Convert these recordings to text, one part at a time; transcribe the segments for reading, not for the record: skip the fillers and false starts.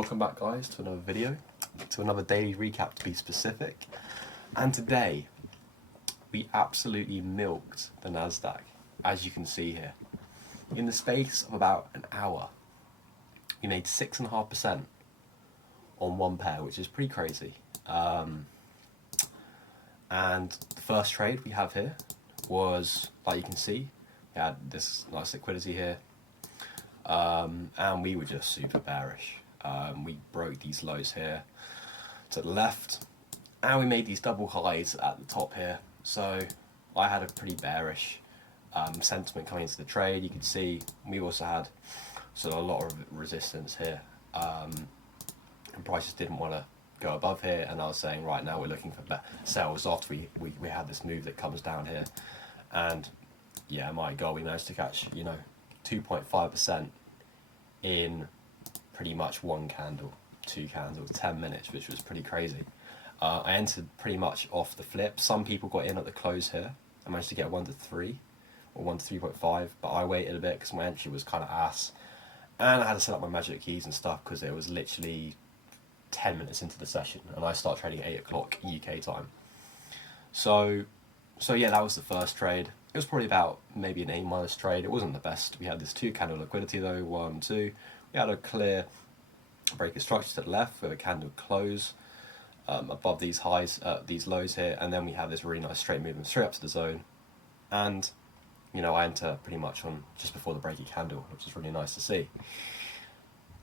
Welcome back, guys, to another video, to another daily recap to be specific. And today we absolutely milked the Nasdaq, as you can see here. In the space of about an hour, we made 6.5% on one pair, which is pretty crazy. And the first trade we have here was, like you can see, we had this nice liquidity here, and we were just super bearish. We broke these lows here to the left, and we made these double highs at the top here. So I had a pretty bearish sentiment coming into the trade. You can see we also had a lot of resistance here, and prices didn't want to go above here. And I was saying, right now we're looking for sales after we had this move that comes down here. And yeah, my God, we managed to catch 2.5% in pretty much one candle, two candles, 10 minutes, which was pretty crazy. I entered pretty much off the flip. Some people got in at the close here. I managed to get 1 to 3 or 1 to 3.5, but I waited a bit because my entry was kind of ass, and I had to set up my magic keys and stuff because it was literally 10 minutes into the session, and I start trading at 8 o'clock UK time. So yeah, that was the first trade. It was probably about maybe an A- trade. It wasn't the best. We had this 2 candle liquidity though, 1, 2. We had a clear break of structure to the left with a candle close above these highs, these lows here, and then we have this really nice straight movement straight up to the zone. And I enter pretty much on just before the breaky candle, which is really nice to see.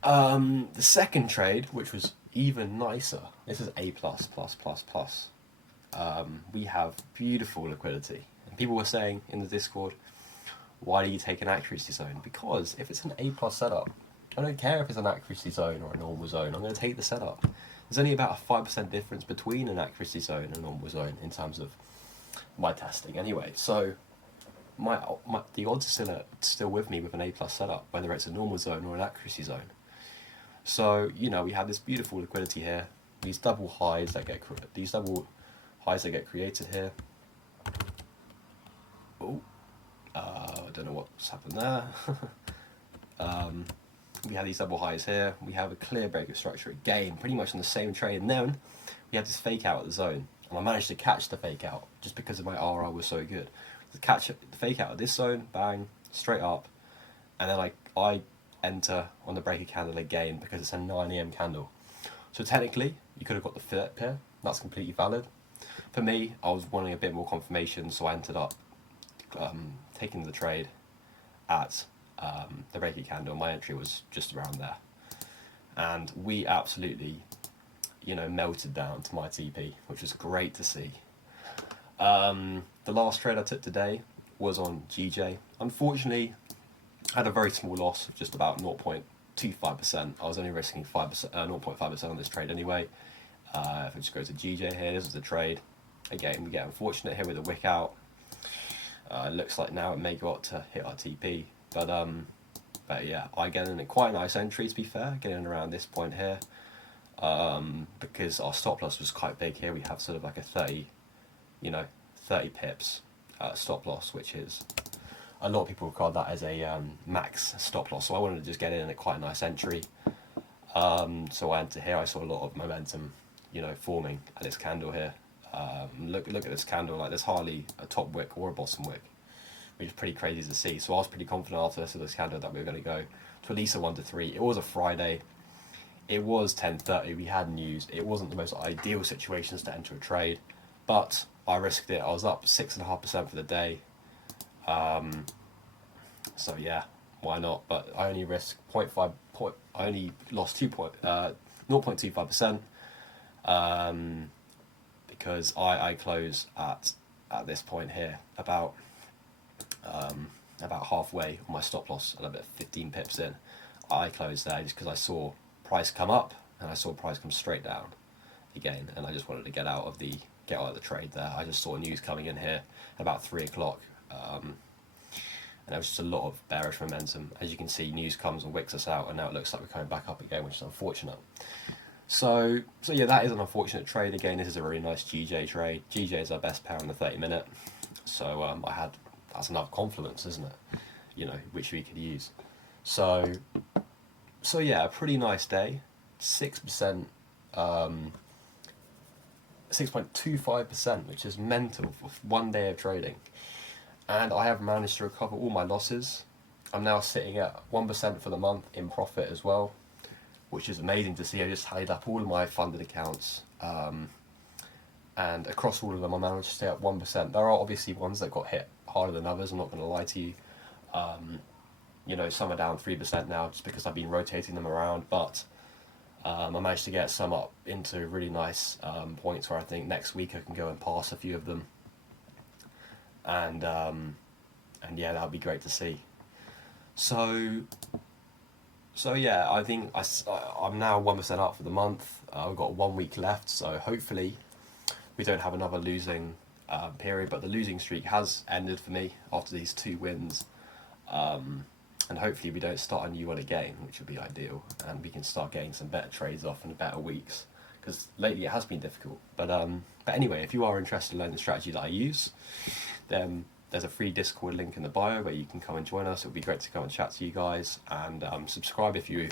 The second trade, which was even nicer, this is A+++++. We have beautiful liquidity, and people were saying in the Discord, why do you take an accuracy zone? Because if it's an A+ setup, I don't care if it's an accuracy zone or a normal zone, I'm going to take the setup. There's only about a 5% difference between an accuracy zone and a normal zone in terms of my testing anyway. So the odds are still with me with an A+ setup, whether it's a normal zone or an accuracy zone. So we have this beautiful liquidity here, these double highs that get created here. Oh, I don't know what's happened there. We have these double highs here. We have a clear break of structure again, pretty much on the same trade. And then we have this fake out at the zone. And I managed to catch the fake out just because of my RR was so good. To catch the fake out at this zone, bang, straight up. And then I enter on the breaker candle again because it's a 9 AM candle. So technically, you could have got the flip here. That's completely valid. For me, I was wanting a bit more confirmation, so I ended up taking the trade at the Reiki candle. My entry was just around there, and we absolutely melted down to my TP, which was great to see. The last trade I took today was on GJ. Unfortunately, I had a very small loss of just about 0.25%. I was only risking 0.5% on this trade anyway. If I just go to GJ here, this is the trade. Again, we get unfortunate here with a wick out. It looks like now it may go up to hit our TP. But yeah, I get in quite a nice entry, to be fair, getting around this point here, because our stop loss was quite big here. We have sort of like a 30 pips stop loss, which is, a lot of people regard that as a max stop loss. So I wanted to just get in at quite a nice entry. So I entered here. I saw a lot of momentum, forming at this candle here. Look at this candle. Like, there's hardly a top wick or a bottom wick, which is pretty crazy to see. So I was pretty confident after this candle that we were going to go to at least a 1 to 3. It was a Friday. It was 10:30. We had news. It wasn't the most ideal situations to enter a trade, but I risked it. I was up 6.5% for the day. So yeah, why not? But I only risked 0.5. I only lost 0.25%. Because I close at this point here about halfway on my stop loss, and about 15 pips in. I closed there just because I saw price come up and I saw price come straight down again, and I just wanted to get out of the trade there. I just saw news coming in here at about 3 o'clock, and there was just a lot of bearish momentum. As you can see, news comes and wicks us out, and now it looks like we're coming back up again, which is unfortunate. So yeah, that is an unfortunate trade. Again, this is a really nice GJ trade. GJ is our best pair on the 30-minute. So that's enough confluence, isn't it? Which we could use. So yeah, a pretty nice day. 6%, 6.25%, which is mental for one day of trading. And I have managed to recover all my losses. I'm now sitting at 1% for the month in profit as well, which is amazing to see. I just tallied up all of my funded accounts, and across all of them I managed to stay at 1%. There are obviously ones that got hit harder than others, I'm not going to lie to you. You know, some are down 3% now just because I've been rotating them around, but I managed to get some up into really nice points where I think next week I can go and pass a few of them, and yeah, that would be great to see. So yeah, I think I'm now 1% up for the month. I've got 1 week left, so hopefully we don't have another losing period. But the losing streak has ended for me after these 2 wins, and hopefully we don't start a new one again, which would be ideal, and we can start getting some better trades off in the better weeks. Because lately it has been difficult. But anyway, if you are interested in learning the strategy that I use, then there's a free Discord link in the bio where you can come and join us. It would be great to come and chat to you guys, and subscribe if you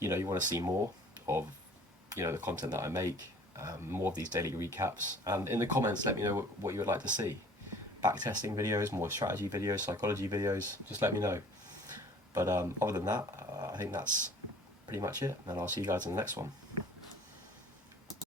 want to see more of the content that I make, more of these daily recaps. And in the comments, let me know what you would like to see. Backtesting videos, more strategy videos, psychology videos. Just let me know. But other than that, I think that's pretty much it, and I'll see you guys in the next one.